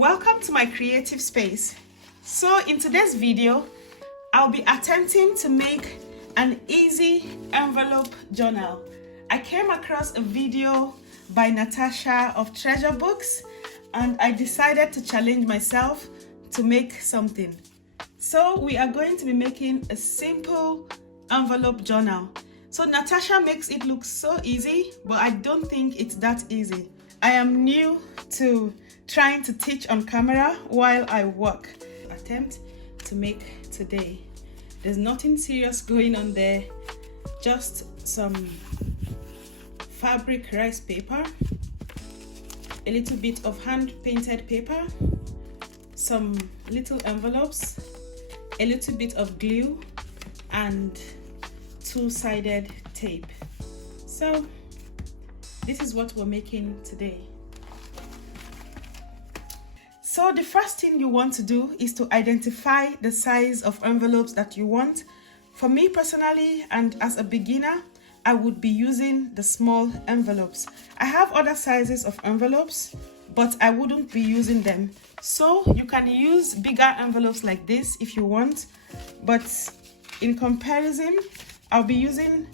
Welcome to my creative space. So in today's video, I'll be attempting to make an easy envelope journal. I came across a video by Natasha of Treasure books and I decided to challenge myself to make something. So we are going to be making a simple envelope journal. So Natasha makes it look so easy, but I don't think it's that easy. I am new to trying to teach on camera while I work. Attempt to make today. There's nothing serious going on there, just some fabric rice paper, a little bit of hand painted paper, some little envelopes, a little bit of glue, and two-sided tape. So this is what we're making today. So the first thing you want to do is to identify the size of envelopes that you want. For me personally, and as a beginner, I would be using the small envelopes. I have other sizes of envelopes, but I wouldn't be using them. So you can use bigger envelopes like this if you want, but in comparison, I'll be using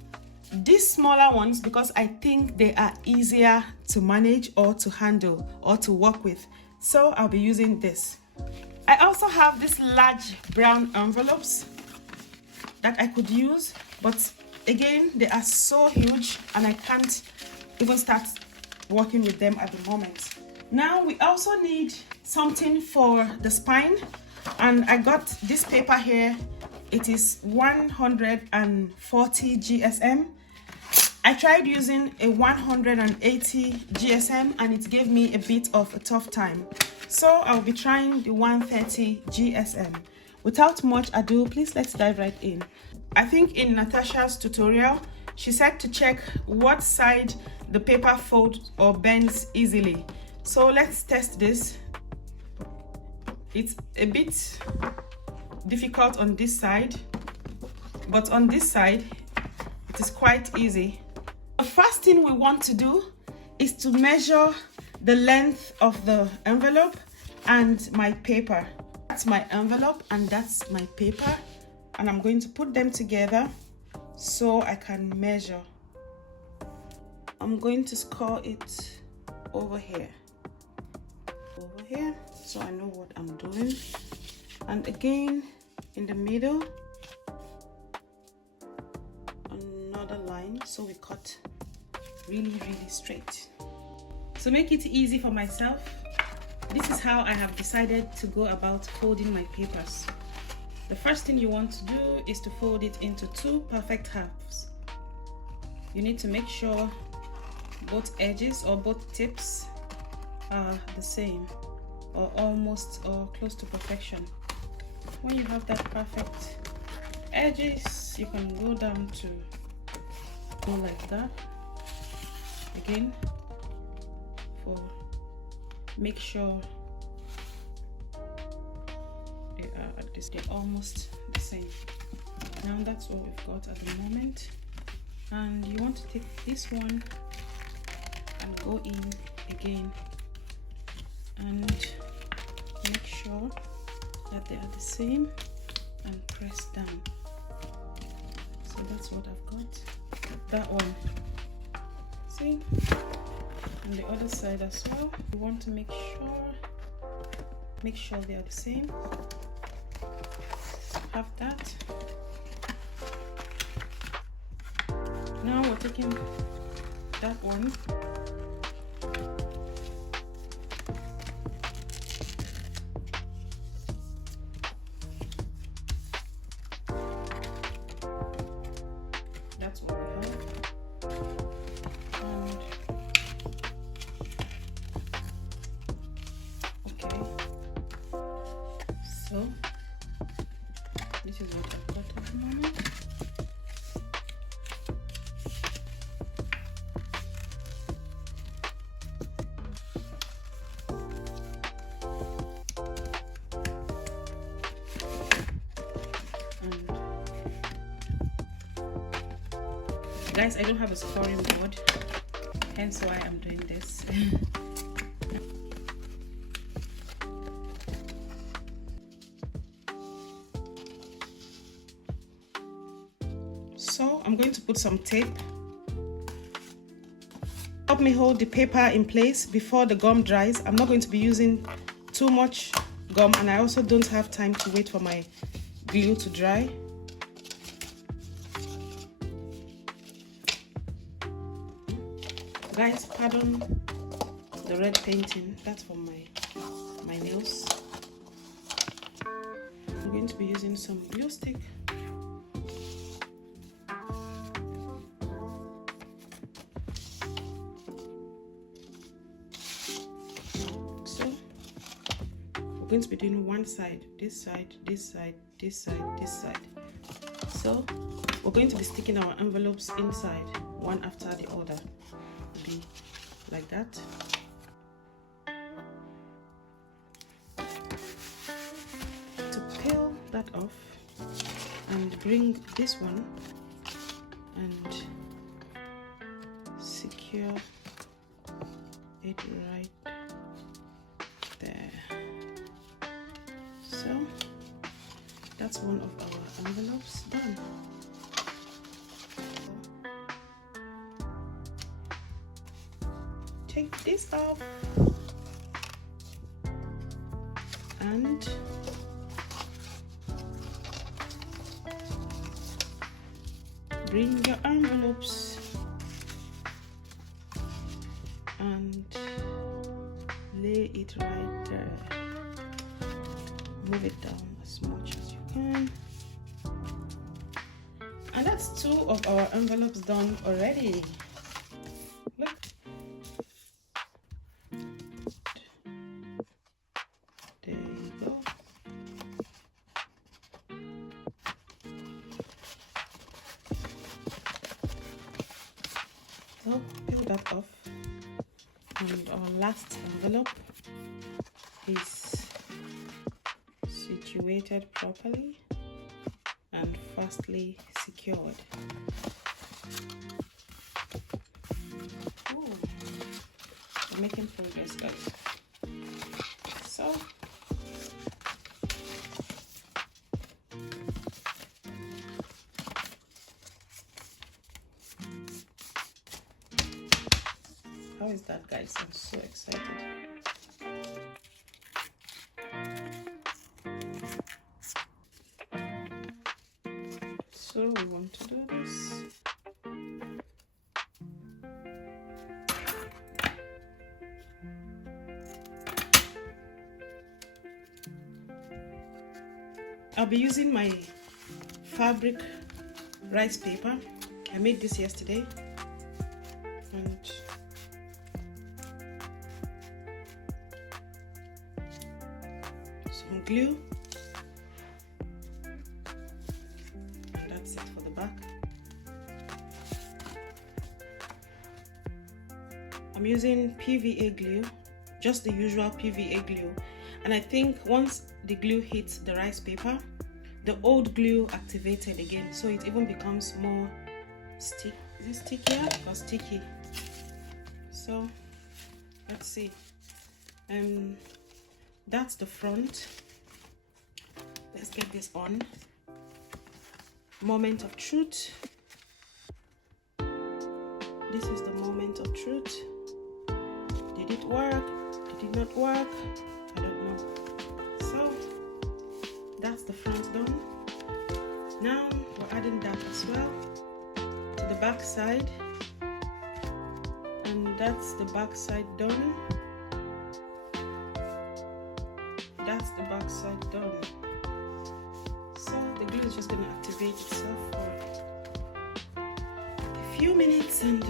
these smaller ones because I think they are easier to manage or to handle or to work with. So I'll be using this. I also have these large brown envelopes that I could use, but again, they are so huge and I can't even start working with them at the moment. Now we also need something for the spine, and I got this paper here. It is 140 GSM. I tried using a 180 GSM and it gave me a bit of a tough time. So I'll be trying the 130 GSM. Without much ado, please let's dive right in. I think in Natasha's tutorial, she said to check what side the paper folds or bends easily. So let's test this. It's a bit difficult on this side, but on this side, it is quite easy. The first thing we want to do is to measure the length of the envelope and my paper. That's my envelope and that's my paper, and I'm going to put them together so I can measure. I'm going to score it over here, so I know what I'm doing. And again in the middle, another line, so we cut really straight. To make it easy for myself, this is how I have decided to go about folding my papers. The first thing you want to do is to fold it into two perfect halves. You need to make sure both edges or both tips are the same or almost or close to perfection. When you have that perfect edges, you can go down to go like that. Again, make sure they are at this, they're almost the same. Now that's what we've got at the moment, and you want to take this one and go in again and make sure that they are the same and press down. So that's what I've got. That one, see, on the other side as well, you want to make sure they are the same. Have that. Now we're taking that one, that's what we have. And okay, so this is what I've got at the moment. Guys, I don't have a scoring board, hence why I'm doing this. So I'm going to put some tape. Help me hold the paper in place before the gum dries. I'm not going to be using too much gum, and I also don't have time to wait for my glue to dry. Guys, pardon the red painting, that's for my nails. I'm going to be using some glue stick. So we're going to be doing one side, this side, this side, this side, this side. So we're going to be sticking our envelopes inside one after the other. Be like that. To peel that off and bring this one and secure it right there. So that's one of our envelopes done. Take this off and bring your envelopes and lay it right there. Move it down as much as you can. And that's 2 of our envelopes done already. Look. There you go. So peel that off, and our last envelope is situated properly and firstly secured. Oh, we're making progress, guys. So how is that, guys? I'm so excited. So we want to do this. I'll be using my fabric rice paper. I made this yesterday. And some glue. And that's it for the back. I'm using PVA glue, just the usual PVA glue. And I think once the glue hits the rice paper, the old glue activated again, so it even becomes more sticky. Is it stickier or sticky? So let's see. That's the front. Let's get this on. Moment of truth. This is the moment of truth. Did it work? Did it not work? I don't know. So that's the front done. Now we're adding that as well to the back side, and that's the back side done. That's the back side done. So the glue is just going to activate itself for a few minutes, and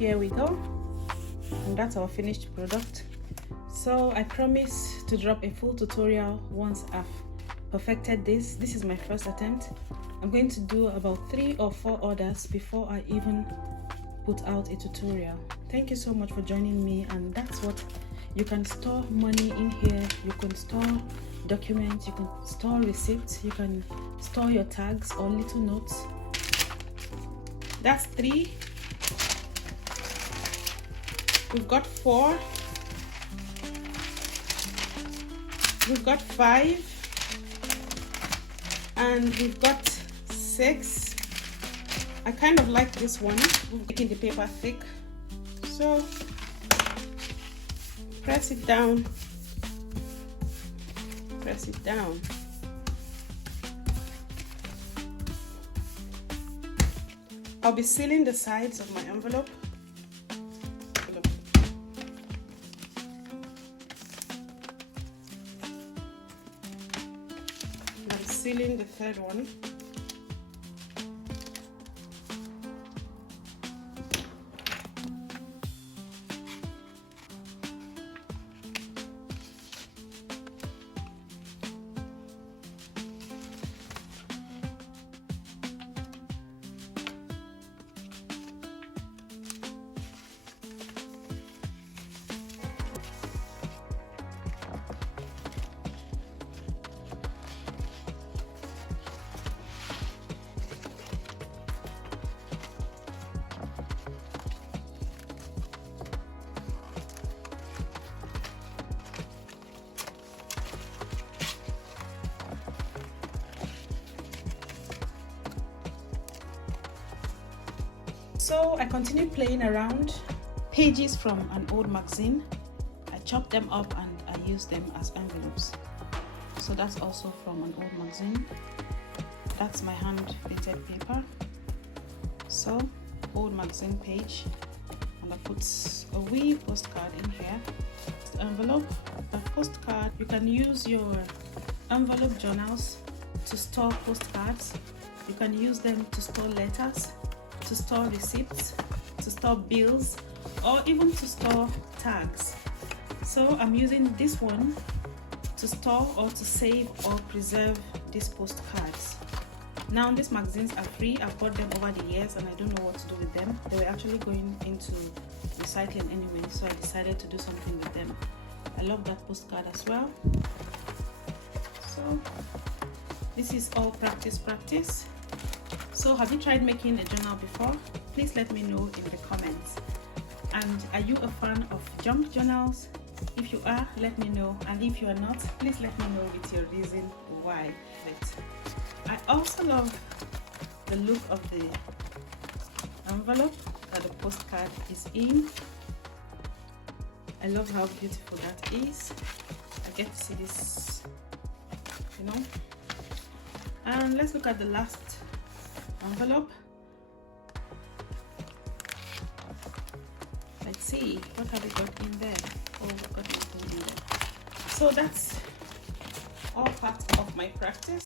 Here we go, and that's our finished product. So I promise to drop a full tutorial once I've perfected this. This is my first attempt. I'm going to do about 3 or 4 orders before I even put out a tutorial. Thank you so much for joining me, and that's what you can store money in here. You can store documents, you can store receipts, you can store your tags or little notes. That's 3. We've got 4. We've got 5. And we've got 6. I kind of like this one. We're making the paper thick. So press it down. Press it down. I'll be sealing the sides of my envelope. I'm sealing the third one. So I continued playing around pages from an old magazine. I chopped them up and I used them as envelopes. So that's also from an old magazine. That's my hand painted paper. So old magazine page, and I put a wee postcard in here. The envelope, a postcard. You can use your envelope journals to store postcards. You can use them to store letters, to store receipts, to store bills, or even to store tags. So I'm using this one to store or to save or preserve these postcards. Now these magazines are free. I've bought them over the years and I don't know what to do with them. They were actually going into recycling anyway, so I decided to do something with them. I love that postcard as well. So this is all practice. So have you tried making a journal before? Please let me know in the comments. And are you a fan of junk journals? If you are, let me know. And if you are not, please let me know with your reason why. I also love the look of the envelope that the postcard is in. I love how beautiful that is. I get to see this, you know. And let's look at the last envelope. Let's see, what have we got in there? Oh, we've got nothing in there. So that's all part of my practice.